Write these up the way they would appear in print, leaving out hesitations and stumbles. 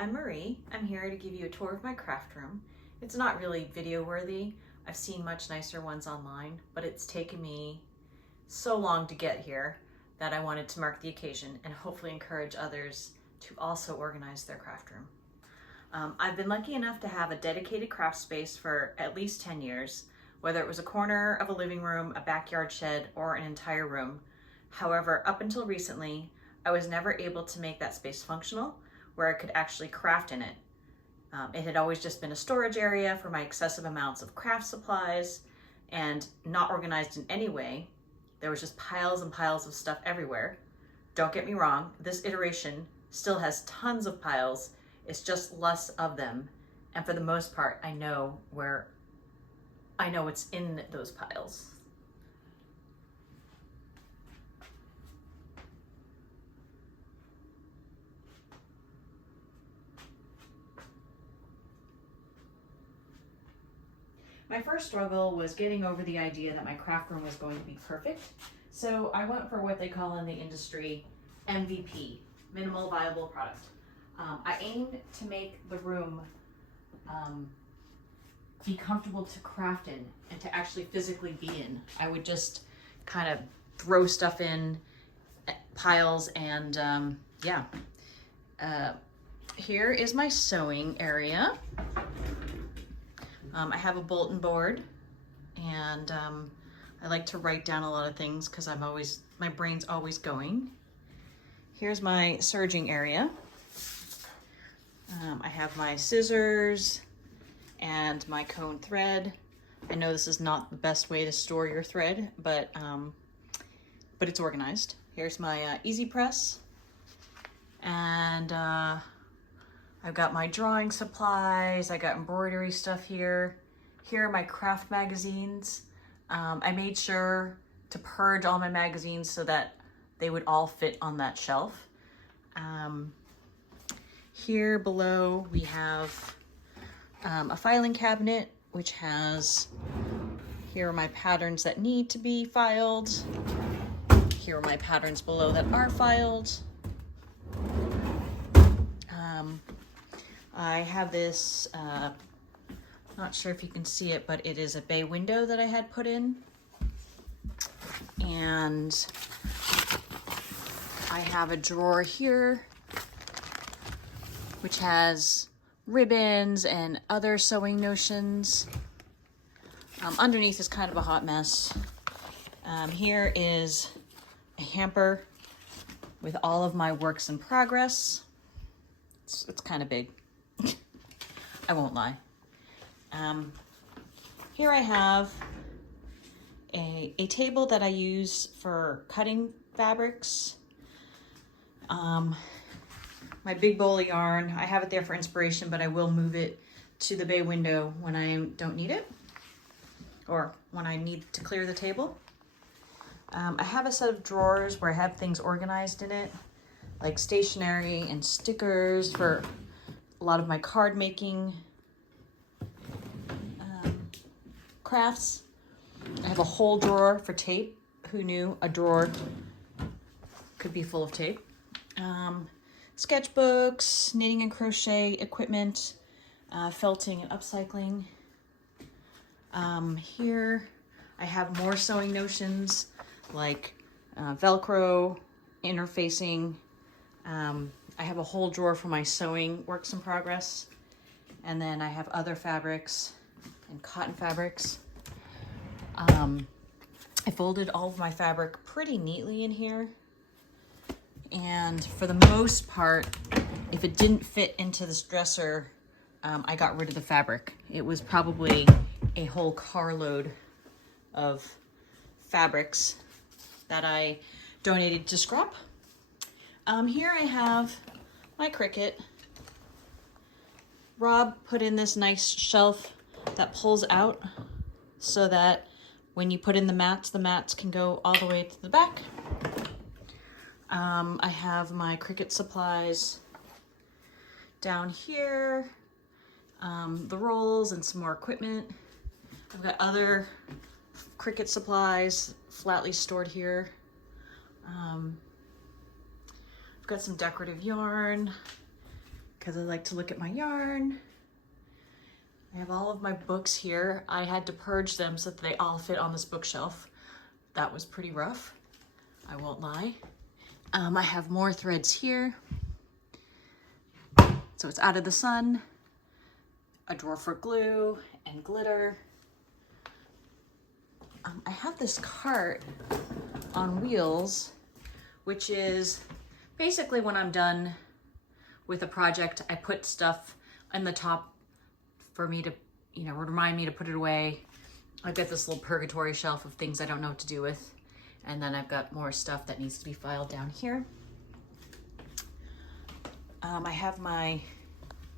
I'm Marie. I'm here to give you a tour of my craft room. It's not really video worthy. I've seen much nicer ones online, but it's taken me so long to get here that I wanted to mark the occasion and hopefully encourage others to also organize their craft room. I've been lucky enough to have a dedicated craft space for at least 10 years, whether it was a corner of a living room, a backyard shed, or an entire room. However, up until recently, I was never able to make that space functional where I could actually craft in it. It had always just been a storage area for my excessive amounts of craft supplies and not organized in any way. There was just piles and piles of stuff everywhere. Don't get me wrong, this iteration still has tons of piles. It's just less of them. And for the most part, I know what's in those piles. My first struggle was getting over the idea that my craft room was going to be perfect. So I went for what they call in the industry MVP, minimal viable product. I aimed to make the room be comfortable to craft in and to actually physically be in. I would just kind of throw stuff in piles and here is my sewing area. I have a bulletin board and I like to write down a lot of things because my brain's always going. Here's my serging area. I have my scissors and my cone thread. I know this is not the best way to store your thread, but it's organized. Here's my easy press, and I've got my drawing supplies. I got embroidery stuff here. Here are my craft magazines. I made sure to purge all my magazines so that they would all fit on that shelf. Here below we have a filing cabinet, which here are my patterns that need to be filed. Here are my patterns below that are filed. I have this, not sure if you can see it, but it is a bay window that I had put in. And I have a drawer here, which has ribbons and other sewing notions. Underneath is kind of a hot mess. Here is a hamper with all of my works in progress. It's kind of big. I won't lie. Here I have a table that I use for cutting fabrics. My big bowl of yarn, I have it there for inspiration, but I will move it to the bay window when I don't need it or when I need to clear the table. I have a set of drawers where I have things organized in it, like stationery and stickers for a lot of my card making crafts. I have a whole drawer for tape. Who knew a drawer could be full of tape? Sketchbooks, knitting and crochet equipment, felting and upcycling. Here I have more sewing notions like Velcro, interfacing. I have a whole drawer for my sewing works in progress. And then I have other fabrics and cotton fabrics. I folded all of my fabric pretty neatly in here. And for the most part, if it didn't fit into this dresser, I got rid of the fabric. It was probably a whole carload of fabrics that I donated to scrap. Here I have my Cricut. Rob put in this nice shelf that pulls out so that when you put in the mats can go all the way to the back. I have my Cricut supplies down here, the rolls and some more equipment. I've got other Cricut supplies flatly stored here. I've got some decorative yarn because I like to look at my yarn. I have all of my books here. I had to purge them so that they all fit on this bookshelf. That was pretty rough, I won't lie. I have more threads here. So it's out of the sun, a drawer for glue and glitter. I have this cart on wheels, which is basically when I'm done with a project, I put stuff in the top for me to, you know, remind me to put it away. I've got this little purgatory shelf of things I don't know what to do with. And then I've got more stuff that needs to be filed down here. I have my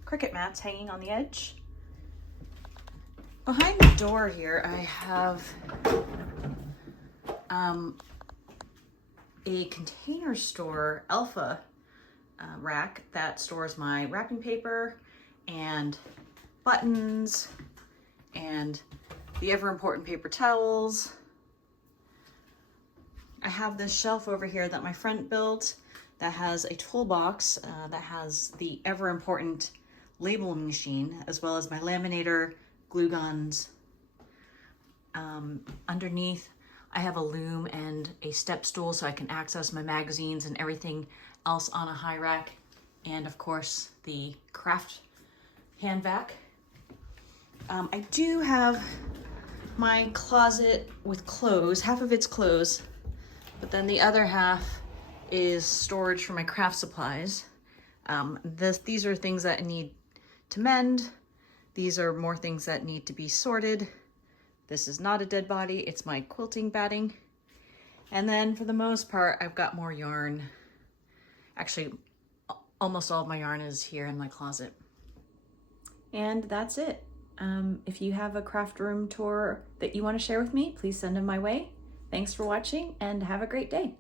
Cricut mats hanging on the edge. Behind the door here, I have a Container Store Alpha rack that stores my wrapping paper and buttons and the ever important paper towels. I have this shelf over here that my friend built that has a toolbox that has the ever important labeling machine, as well as my laminator, glue guns. Underneath, I have a loom and a step stool so I can access my magazines and everything else on a high rack. And of course, the craft hand vac. I do have my closet with clothes, half of it's clothes, but then the other half is storage for my craft supplies. These are things that I need to mend. These are more things that need to be sorted. This is not a dead body, it's my quilting batting. And then for the most part, I've got more yarn. Actually, almost all of my yarn is here in my closet. And that's it. If you have a craft room tour that you want to share with me, please send them my way. Thanks for watching and have a great day.